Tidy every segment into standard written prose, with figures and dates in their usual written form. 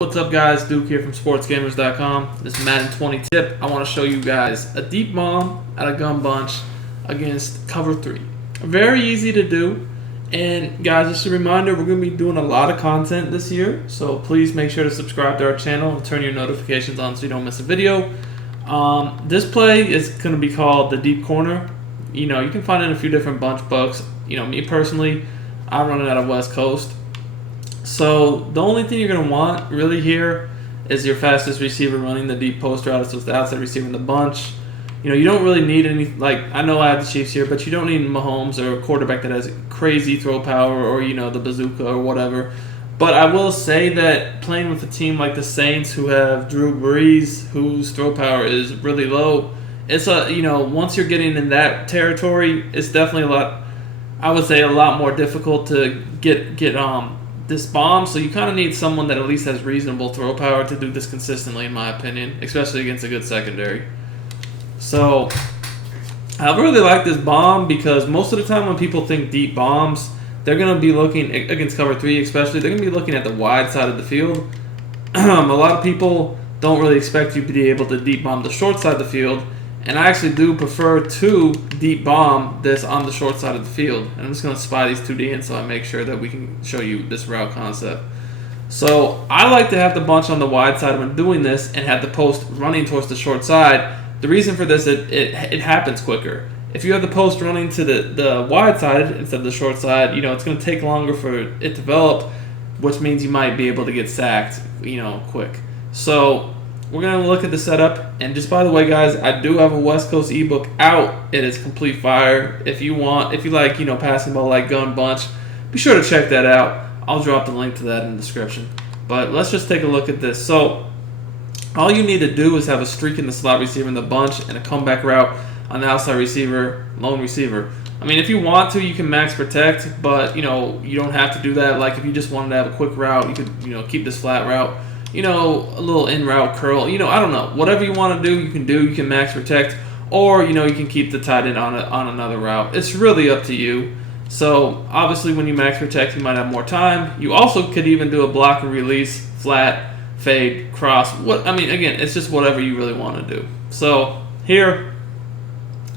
What's up, guys? Duke here from Sportsgamerz.com. This Madden 20 tip. I want to show you guys a deep bomb at a gun bunch against cover 3. Very easy to do. And guys, just a reminder, we're going to be doing a lot of content this year. So please make sure to subscribe to our channel and turn your notifications on so you don't miss a video. This play is going to be called the deep corner. You can find it in a few different bunch books. Me personally, I run it out of West Coast. So the only thing you're going to want really here is your fastest receiver running the deep post route. So it's the outside receiver in the bunch. You don't really need any, I know I have the Chiefs here, but you don't need Mahomes or a quarterback that has crazy throw power or, the bazooka or whatever. But I will say that playing with a team like the Saints, who have Drew Brees, whose throw power is really low, it's once you're getting in that territory, it's definitely a lot more difficult to get this bomb. So you kind of need someone that at least has reasonable throw power to do this consistently, in my opinion, especially against a good secondary. So I really like this bomb because most of the time when people think deep bombs, they're going to be looking against cover 3, especially, they're going to be looking at the wide side of the field. A lot of people don't really expect you to be able to deep bomb the short side of the field, and I actually do prefer to deep bomb this on the short side of the field. And I'm just going to spy these 2D in so I make sure that we can show you this route concept. So I like to have the bunch on the wide side when doing this and have the post running towards the short side. The reason for this, it happens quicker. If you have the post running to the wide side instead of the short side, it's going to take longer for it to develop, which means you might be able to get sacked, quick. So we're going to look at the setup. And just by the way, guys, I do have a West Coast ebook out. It is complete fire. If you like, passing ball like gun bunch, be sure to check that out. I'll drop the link to that in the description. But let's just take a look at this. So all you need to do is have a streak in the slot receiver in the bunch and a comeback route on the outside receiver, lone receiver. I mean, if you want to, you can max protect, but, you don't have to do that. Like, if you just wanted to have a quick route, you could, keep this flat route. A little in route curl. I don't know. Whatever you want to do, you can do. You can max protect, or you can keep the tight end on another route. It's really up to you. So obviously, when you max protect, you might have more time. You also could even do a block and release, flat, fade, cross. Again, it's just whatever you really want to do. So here,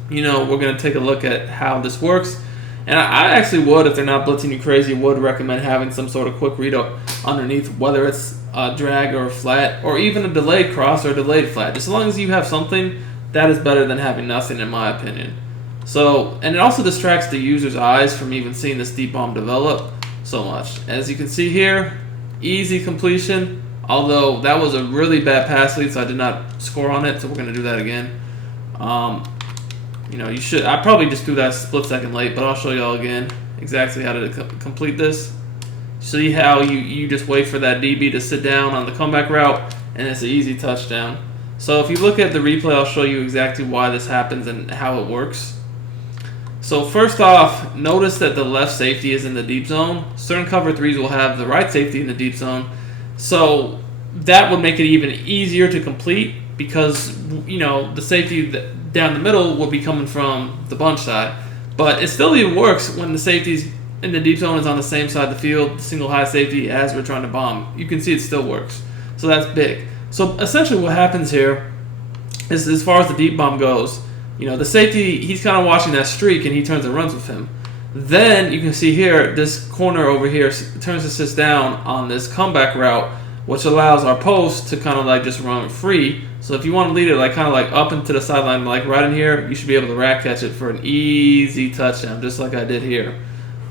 we're going to take a look at how this works. And I actually would, if they're not blitzing you crazy, would recommend having some sort of quick read up underneath, whether it's a drag or a flat, or even a delayed cross or a delayed flat. Just as long as you have something, that is better than having nothing, in my opinion. So, and it also distracts the user's eyes from even seeing this deep bomb develop so much. As you can see here, easy completion, although that was a really bad pass lead, so I did not score on it, so we're going to do that again. I probably just do that split second late, but I'll show you all again exactly how to complete this. See how you just wait for that DB to sit down on the comeback route, and it's an easy touchdown. So if you look at the replay, I'll show you exactly why this happens and how it works. So first off, notice that the left safety is in the deep zone. Certain cover 3s will have the right safety in the deep zone. So that would make it even easier to complete because, the safety down the middle will be coming from the bunch side. But it still even works when the safety's in the deep zone is on the same side of the field, the single high safety, as we're trying to bomb. You can see it still works. So that's big. So essentially what happens here is, as far as the deep bomb goes, the safety, he's kind of watching that streak and he turns and runs with him. Then you can see here, this corner over here turns and sits down on this comeback route, which allows our post to kind of just run free. So if you want to lead it kind of up into the sideline, right in here, you should be able to rack catch it for an easy touchdown, just like I did here.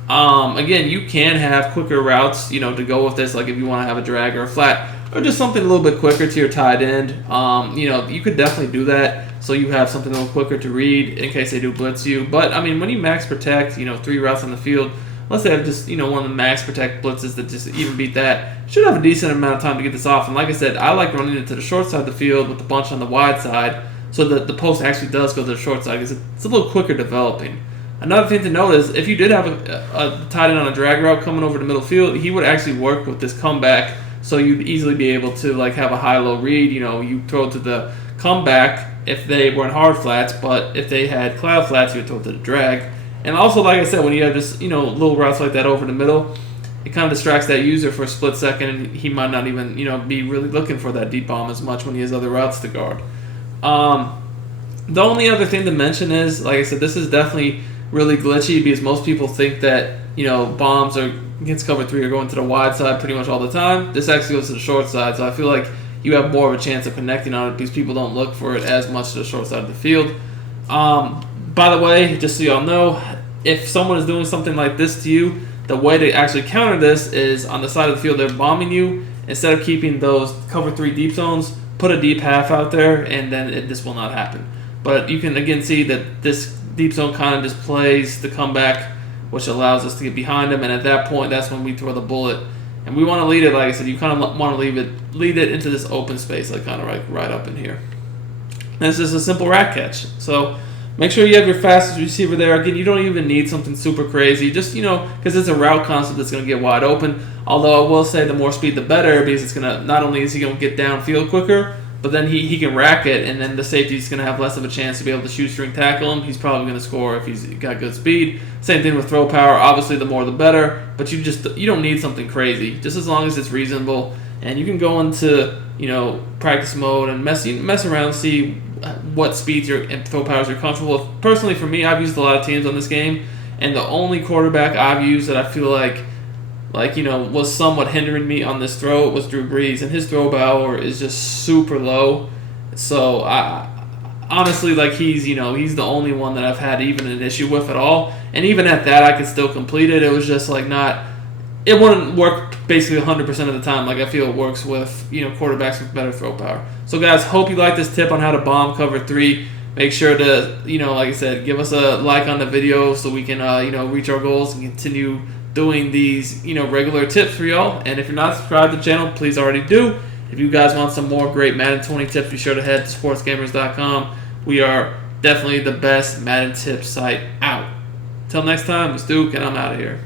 Again, you can have quicker routes, to go with this, like if you want to have a drag or a flat, or just something a little bit quicker to your tight end. You could definitely do that, so you have something a little quicker to read in case they do blitz you. But, when you max protect, 3 routes on the field, let's say I have just, one of the max protect blitzes that just even beat that, should have a decent amount of time to get this off. And like I said, I like running it to the short side of the field with the bunch on the wide side, so that the post actually does go to the short side because it's a little quicker developing. Another thing to note is if you did have a tight end on a drag route coming over the middle field, he would actually work with this comeback, so you'd easily be able to have a high-low read. You throw to the comeback if they weren't hard flats, but if they had cloud flats, you would throw to the drag. And also, like I said, when you have just little routes like that over the middle, it kind of distracts that user for a split second, and he might not even be really looking for that deep bomb as much when he has other routes to guard. The only other thing to mention is, like I said, this is definitely really glitchy because most people think that bombs are against cover 3 are going to the wide side pretty much all the time. This actually goes to the short side, so I feel like you have more of a chance of connecting on it because people don't look for it as much to the short side of the field. By the way, just so y'all know, if someone is doing something like this to you, the way to actually counter this is on the side of the field they're bombing you. Instead of keeping those cover 3 deep zones, put a deep half out there, and then this will not happen. But you can again see that this deep zone kind of just plays the comeback, which allows us to get behind them, and at that point, that's when we throw the bullet. And we want to lead it, like I said, you kind of want to lead it into this open space, like kind of right up in here. And it's just a simple rat catch. So make sure you have your fastest receiver there. Again, you don't even need something super crazy, just because it's a route concept that's going to get wide open. Although I will say the more speed, the better, because it's going to not only is he going to get downfield quicker, but then he can rack it, and then the safety's going to have less of a chance to be able to shoestring tackle him. He's probably going to score if he's got good speed. Same thing with throw power. Obviously, the more the better, but you don't need something crazy. Just as long as it's reasonable, and you can go into practice mode and mess around, see what speeds and throw powers you're comfortable with. Personally, for me, I've used a lot of teams on this game, and the only quarterback I've used that I feel like was somewhat hindering me on this throw was Drew Brees, and his throw power is just super low. So I honestly, he's the only one that I've had even an issue with at all. And even at that, I could still complete it. It was just it wouldn't work basically 100% of the time. I feel it works with quarterbacks with better throw power. So guys, hope you like this tip on how to bomb cover 3. Make sure to like I said, give us a like on the video so we can reach our goals and continue doing these regular tips for y'all. And if you're not subscribed to the channel, please already do. If you guys want some more great Madden 20 tips, be sure to head to sportsgamerz.com. We are definitely the best Madden tips site out. Till next time, it's Duke, and I'm out of here.